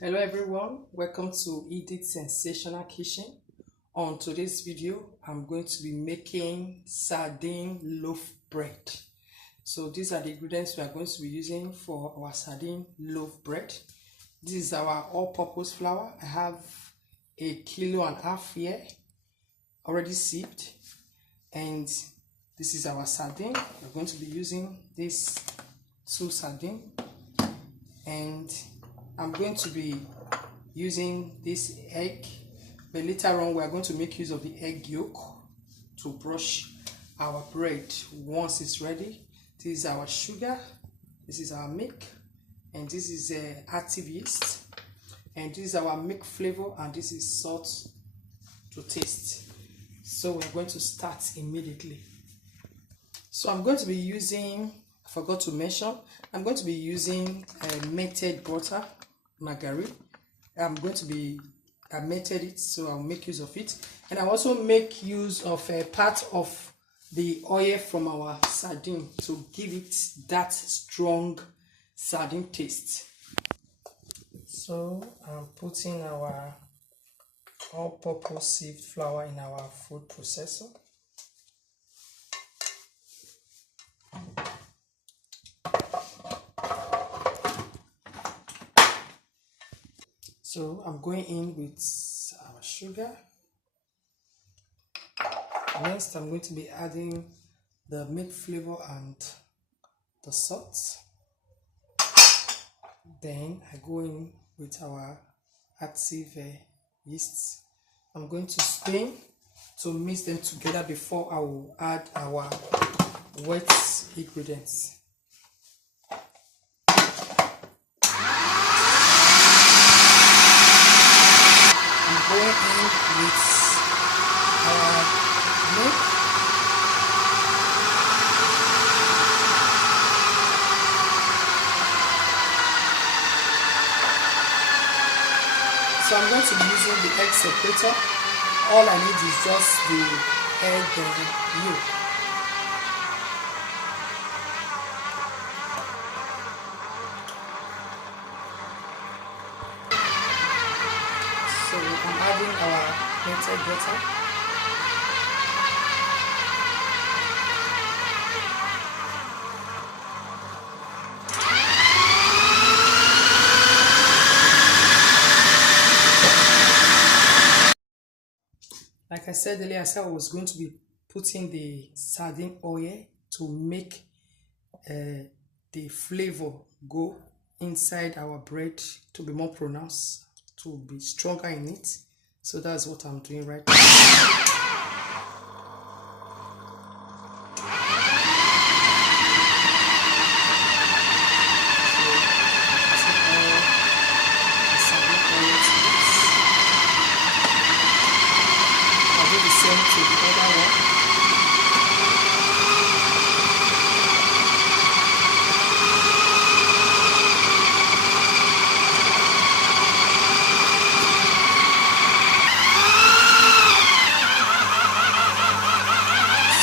Hello everyone, welcome to Edith's Sensational Kitchen. On today's video, I'm going to be making sardine loaf bread. So these are the ingredients we are going to be using for our sardine loaf bread. This is our all-purpose flour. I have 1.5 kilos here, already sieved. And this is our sardine. We're going to be using these 2 sardines. And I'm going to be using this egg, but later on we are going to make use of the egg yolk to brush our bread once it's ready. This is our sugar, this is our milk, and this is active yeast, and this is our milk flavor, and this is salt to taste. So we're going to start immediately. So I'm going to be using, I forgot to mention, I'm going to be using melted butter, margarine. I'm going to be, I melted it, so I'll make use of it. And I'll also make use of a part of the oil from our sardine to give it that strong sardine taste. So I'm putting our all-purpose sieved flour in our food processor. So I'm going in with our sugar. Next, I'm going to be adding the milk flavor and the salt. Then I go in with our active yeast. I'm going to spin to mix them together before I will add our wet ingredients. Going in with our milk. So I'm going to be using the egg separator. All I need is just the egg yolk. So I'm adding our melted butter. Like I said earlier, I said I was going to be putting the sardine oil to make the flavor go inside our bread to be more pronounced, to be stronger in it. So that's what I'm doing right now. To the other one.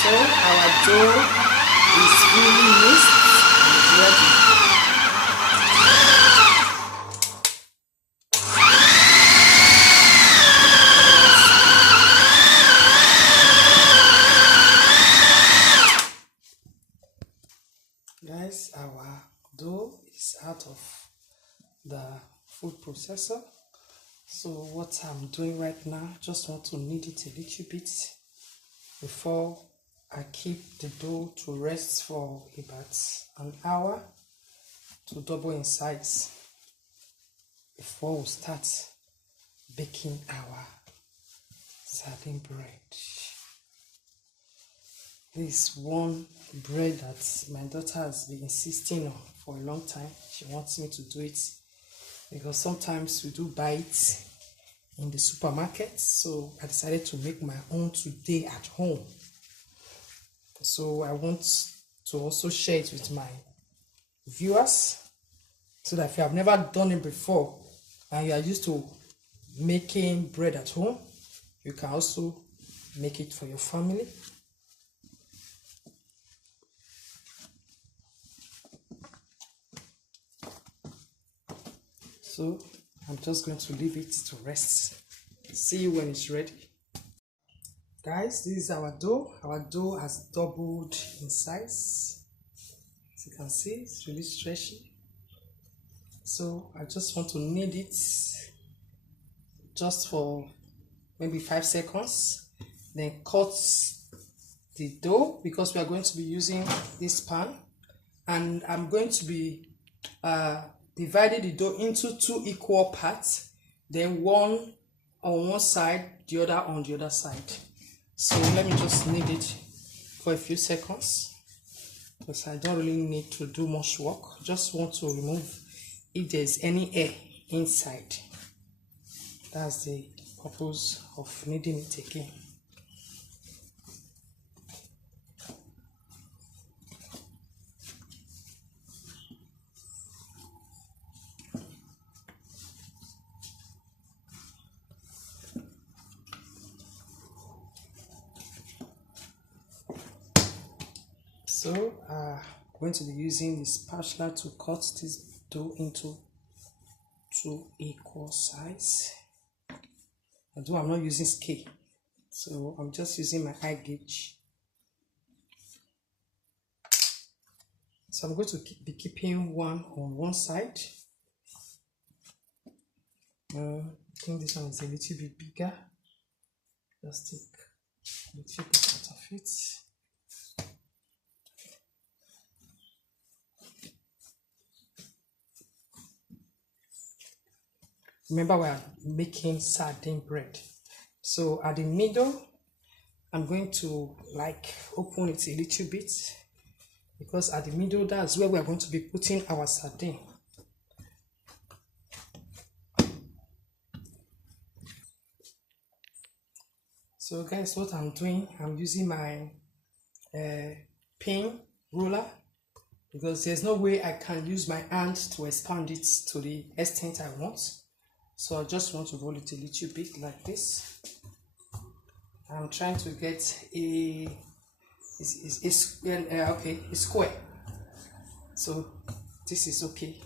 So our dough is fully mixed and ready. Guys, our dough is out of the food processor. So what I'm doing right now, just want to knead it a little bit before I keep the dough to rest for about an hour to double in size before we start baking our sardine bread. This is one bread that my daughter has been insisting on for a long time. She wants me to do it because sometimes we do buy it in the supermarket. So I decided to make my own today at home. So I want to also share it with my viewers so that if you have never done it before and you are used to making bread at home, you can also make it for your family. So I'm just going to leave it to rest. See you when it's ready. Guys, this is our dough. Our dough has doubled in size. As you can see, it's really stretchy. So I just want to knead it just for maybe 5 seconds. Then cut the dough because we are going to be using this pan. And I'm going to be dividing the dough into 2 equal parts. Then one on one side, the other on the other side. So let me just knead it for a few seconds because I don't really need to do much work. Just want to remove if there's any air inside. That's the purpose of kneading it again. So I'm going to be using the spatula to cut this dough into 2 equal size. Although I'm not using scale, so I'm just using my eye gauge. So I'm going to be keeping one on one side. I think this one is a little bit bigger. Just take a little bit out of it. Remember, we are making sardine bread. So at the middle, I'm going to open it a little bit because at the middle, that's where we are going to be putting our sardine. So guys, what I'm doing, I'm using my pin roller because there's no way I can use my hand to expand it to the extent I want. So I just want to roll it a little bit like this. I'm trying to get a square. So this is okay.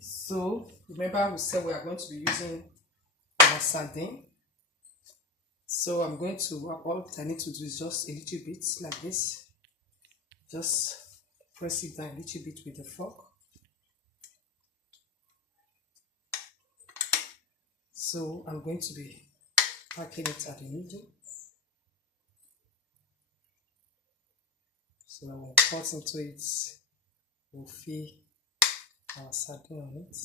So remember we said we are going to be using our sardine. So I'm going to, all I need to do is just a little bit like this. Just press it down a little bit with the fork. So I'm going to be packing it at the middle. So when we cut into it, we'll fill our sardine on it.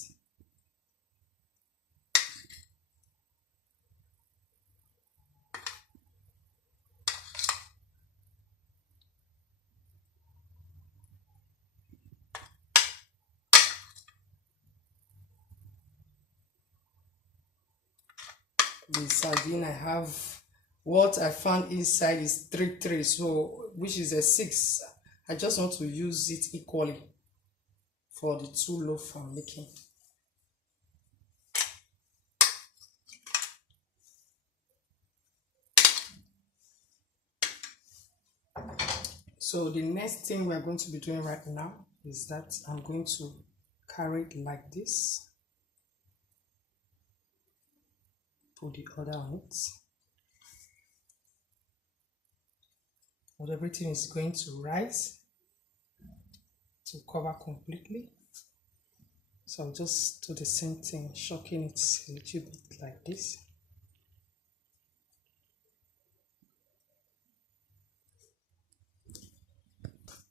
The sardine I have, what I found inside is 3, so which is a 6. I just want to use it equally for the 2 loaves I'm making. So the next thing we're going to be doing right now is that I'm going to carry it like this. Put the other on it. But everything is going to rise to cover completely. So I'll just do the same thing, shocking it a little bit like this.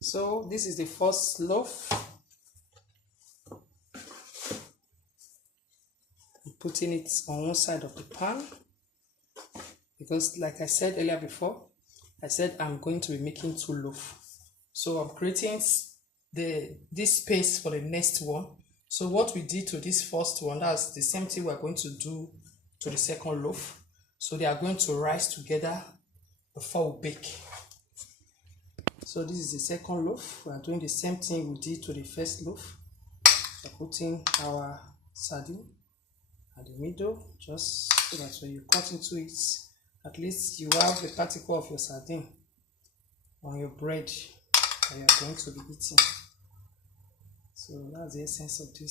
So this is the first loaf. I'm putting it on one side of the pan because, like I said earlier before, I said I'm going to be making 2 loaves. So I'm creating this space for the next one. So what we did to this first one, that's the same thing we're going to do to the second loaf. So they are going to rise together before we bake. So this is the second loaf. We are doing the same thing we did to the first loaf. We're putting our sardine at the middle, just so that when you cut into it, at least you have the particle of your sardine on your bread that you are going to be eating. So that's the essence of this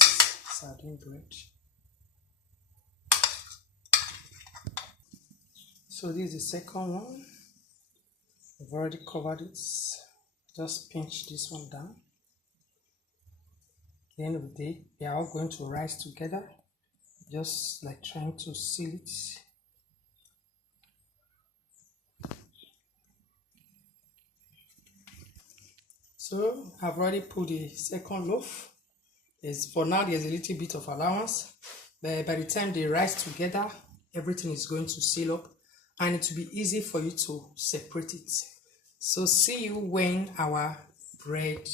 sardine bread. So this is the second one. I've already covered it. Just pinch this one down. At the end of the day, they are all going to rise together, just like trying to seal it. So I've already put the second loaf. For now, there's a little bit of allowance, but by the time they rise together, everything is going to seal up and it will be easy for you to separate it. So see you when our bread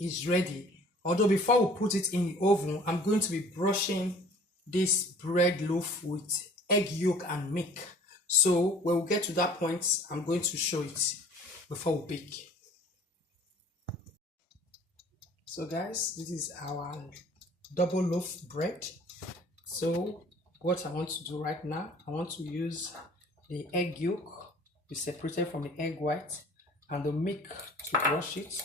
is ready. Although before we put it in the oven, I'm going to be brushing this bread loaf with egg yolk and milk. So when we get to that point, I'm going to show it before we bake. So guys, this is our double loaf bread. So what I want to do right now, I want to use the egg yolk, be separated from the egg white, and the milk to brush it.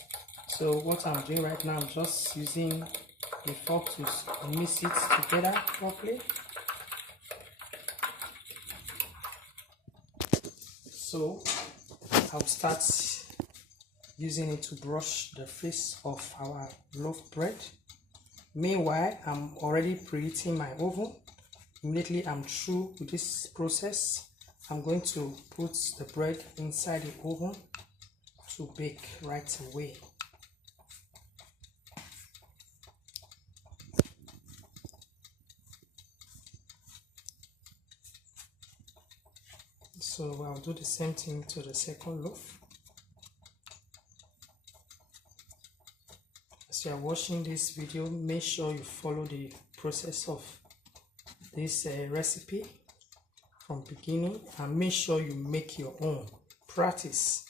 So what I'm doing right now, I'm just using a fork to mix it together properly. So I'll start using it to brush the face of our loaf bread. Meanwhile, I'm already preheating my oven. Immediately I'm through with this process, I'm going to put the bread inside the oven to bake right away. So I'll do the same thing to the second loaf. As you are watching this video, make sure you follow the process of this recipe from beginning, and make sure you make your own. Practice.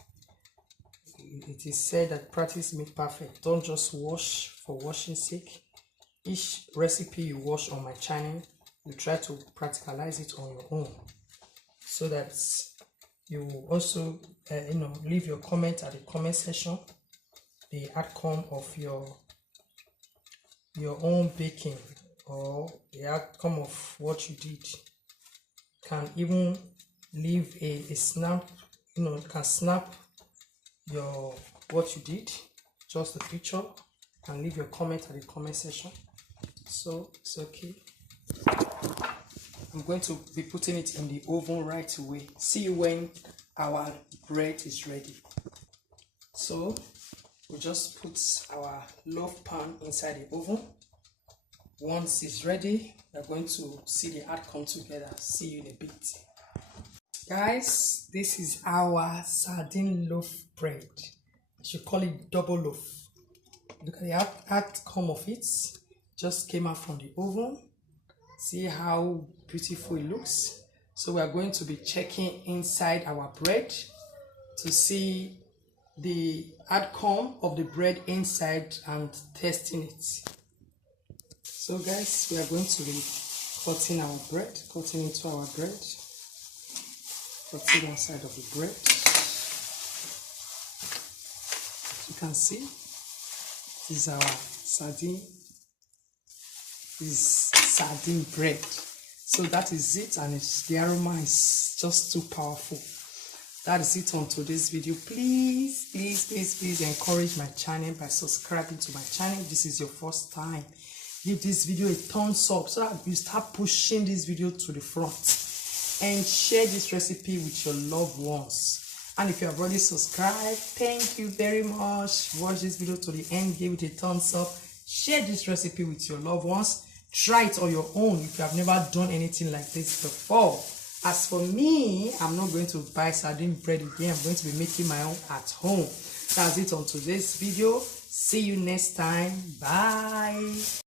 It is said that practice makes perfect. Don't just watch for watching sake. Each recipe you watch on my channel, you try to practicalize it on your own, so that you also leave your comment at the comment section, the outcome of your own baking or the outcome of what you did. Can even leave a snap, you can snap your what you did, just the picture, and leave your comment at the comment section. So it's okay. I'm going to be putting it in the oven right away. See you when our bread is ready. So we just put our loaf pan inside the oven. Once it's ready, we're going to see the outcome together. See you in a bit. Guys, this is our sardine loaf bread. I should call it double loaf. Look at the outcome of it. Just came out from the oven. See how beautiful it looks. So we are going to be checking inside our bread to see the outcome of the bread inside and testing it. So guys, we are going to be cutting our bread, cutting into our bread, cutting inside of the bread. As you can see, this is our sardine. This is sardine bread. So that is it, and the aroma is just too powerful. That is it on today's video. Please encourage my channel by subscribing to my channel. If this is your first time, give this video a thumbs up so that you start pushing this video to the front, and share this recipe with your loved ones. And if you have already subscribed, thank you very much. Watch this video to the end, give it a thumbs up, share this recipe with your loved ones. Try it on your own if you have never done anything like this before. As for me, I'm not going to buy sardine bread again. I'm going to be making my own at home. That's it on today's video. See you next time. Bye.